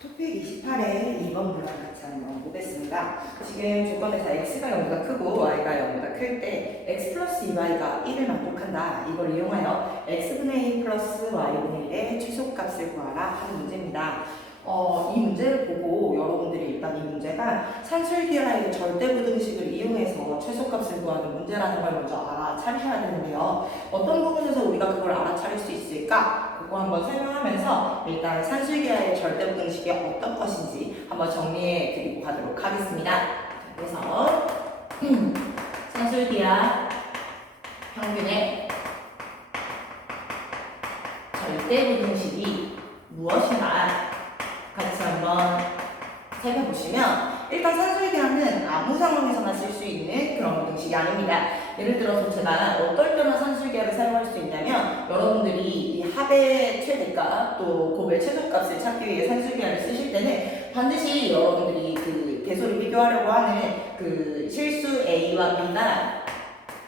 토픽 28의 2번 문항 같이 한번 보겠습니다. 지금 조건에서 x가 0보다 크고 y가 0보다 클 때 x 플러스 2y가 1을 납득한다. 이걸 이용하여 x분의 2 플러스 y분의 1의 최소값을 구하라 하는 문제입니다. 어, 이 문제를 보고 여러분들이 일단 이 문제가 산술기하의 절대부등식을 이용해서 최소값을 구하는 문제라는 걸 먼저 알아차리셔야 되는데요. 어떤 부분에서 우리가 그걸 알아차릴 수 있을까? 그거 한번 설명하면서 일단 산술기하의 절대부등식 이 어떤 것인지 한번 정리해 드리고 가도록 하겠습니다. 자, 그래서 산술기하 평균의 절대부등식이 무엇인가 같이 한번 살펴보시면 일단 산술기하는 아무 상황에서나 쓸 수 있는 그런 부등식이 아닙니다. 예를 들어서 제가 어떨 때나 산술기하를 사용할 수 있냐면 여러분들이 이 합의 최대값 또 곱의 최소값을 찾기 위해 때는 반드시 여러분들이 그 개소리 비교하려고 하는 그 실수 A와 B가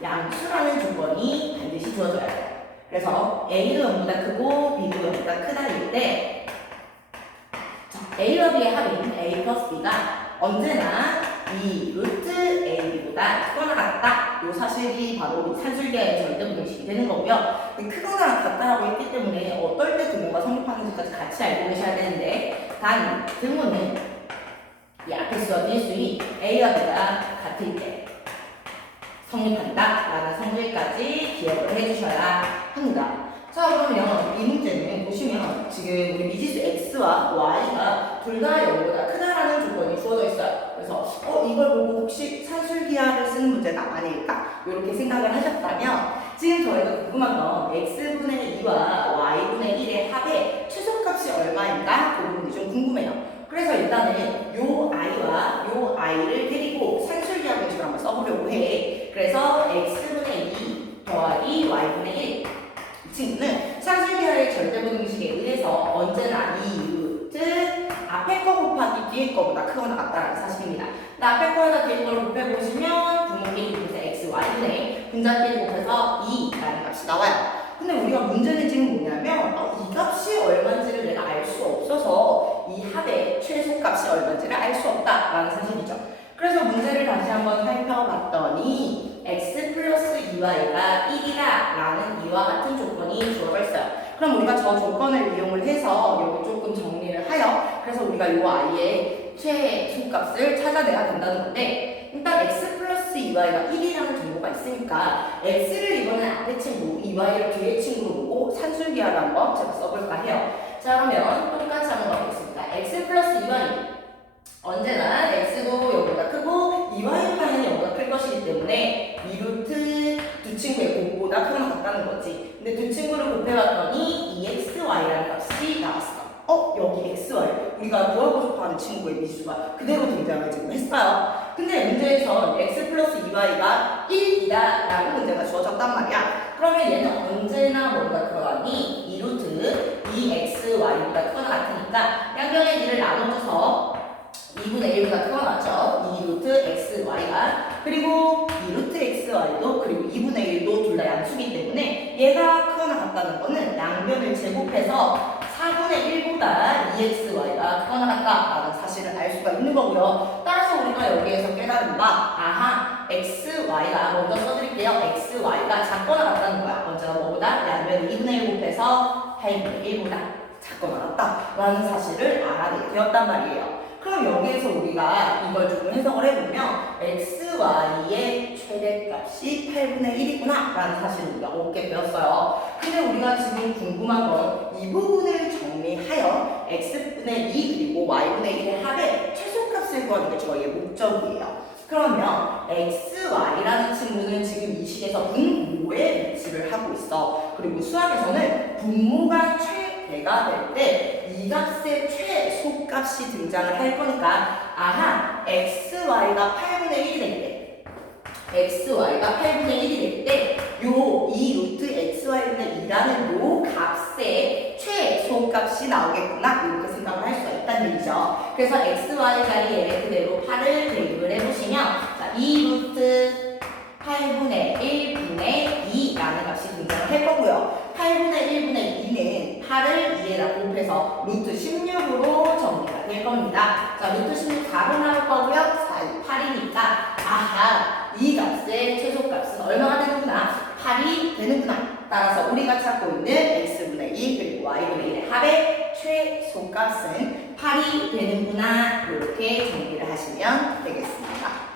양수라는 조건이 반드시 주어져야 돼요. 그래서 A도 0보다 크고 B도 0보다 크다일 때 자, A와 B의 합인 A 플러스 B가 언제나 이 루트 AB보다 크거나 같다. 이 사실이 바로 산술계의 절대부등식이 되는 거고요. 이 크거나 같다라고 했기 때문에 어떨 때 등호가 성립하는지까지 같이 알고 계셔야 되는데 단 등호는 이 앞에 수와 뒤에 수이 A와 B가 같을 때 성립한다 라는 성질까지 기억을 해주셔야 합니다. 자 그러면 이 문제는 보시면 지금 우리 미지수 x와 y가 둘 다 0보다 크다라는 조건이 주어져 있어요. 그래서 어 이걸 보고 혹시 산술기하를 쓰는 문제가 아닐까 이렇게 생각을 하셨다면 지금 저희가 궁금한 건 x분의 2와 y분의 1의 합의 최소값이 얼마인가 그 부분이 좀 궁금해요. 그래서 일단은 요 i와 요 i를 데리고 산술기하 공식을 한번 써보려고 해. 그래서 x분의 2 더하기 y분의 1 이 친구는 산술기하의 절대부등식에 의해서 언제나 이 루트 앞에 거 곱하기 뒤에 거보다 크거나 같다는 사실입니다. 앞에 거에다 뒤에 거를 곱해보시면 분모끼리 곱해서 x, y분의 분자끼리 곱해서 2라는 값이 나와요. 근데 우리가 문제는 지금 뭐냐면 어, 이 값이 얼마인지를 내가 알 수 없어서 이 합의 최소값이 얼마인지를 알 수 없다라는 사실이죠. 그래서 문제를 다시 한번 살펴봤더니 x 플러스 2y가 1이다 라는 이와 같은 조건이 주어져 있어요. 그럼 우리가 저 조건을 이용을 해서 여기 조금 정리를 하여 그래서 우리가 이 i의 최소값을 찾아내야 된다는 건데 일단 x 플러스 2y가 1이라는 정보가 있으니까 x를 이번에 앞에 친구 2y를 뒤에 친구로 보고 산술기하를 한번 제가 써볼까 해요. 자 그러면 똑같이 한번 가보겠습니다. x 플러스 2y 언제나 x도 0보다 크고 2y는 당연히 0보다 클 것이기 때문에 이 루트 두 친구의 곱보다 크거나 같다는 거지. 근데 두 친구를 곱해봤더니 이 xy라는 값이 나왔어. 어? 여기 xy. 우리가 구하고 싶어하는 친구의 미수가 그대로 등장을 지금 했어요. 근데 문제에서 x 플러스 2y가 1이다라는 문제가 주어졌단 말이야. 그러면 얘는 언제나 뭐보다 크거니 이 루트 이 xy보다 크거나 같으니까 양변의 1을 나눠줘서 2분의 1보다 크거나 같죠? 2 루트 x, y가 그리고 2 루트 x, y도 그리고 2분의 1도 둘 다 양수기 때문에 얘가 크거나 같다는 거는 양변을 제곱해서 4분의 1보다 2x, y가 크거나 같다라는 사실을 알 수가 있는 거고요. 따라서 우리가 여기에서 깨달은 바 아하 x, y가 먼저 써드릴게요. x, y가 작거나 같다는 거야. 언제나 뭐보다 양변 2분의 1 곱해서 8분의 1보다 작거나 같다라는 사실을 알아내게 되었단 말이에요. 그럼 여기에서 우리가 이걸 조금 해석을 해보면 x, y의 최대값이 8분의 1이구나 라는 사실을 우리가 얻게 되었어요. 근데 우리가 지금 궁금한 건 이 부분을 정리하여 x 분의 2 그리고 y분의 1의 합의 최소값을 구하는 게 저희의 목적이에요. 그러면 x, y라는 친구는 지금 이 식에서 분모에 위치를 하고 있어. 그리고 수학에서는 분모가 최대가 될 때 이 값의 최소값이 등장을 할 거니까 아하 x, y가 8분의 1이 될때 x, y가 8분의 1이 될 때 요 이 루트 x, y분의 2라는 요 최소 값이 나오겠구나 이렇게 생각을 할 수가 있다는 얘기죠. 그래서 x, y 자리에 그대로 8을 대입을 해보시면 자, 2루트 8분의 1분의 2라는 값이 등장을 할 거고요. 8분의 1분의 2는 8을 2에다 곱해서 루트 16으로 정리가 될 겁니다. 자, 루트 16 4로 나올 거고요. 손값은 8이 되는구나 이렇게 정리를 하시면 되겠습니다.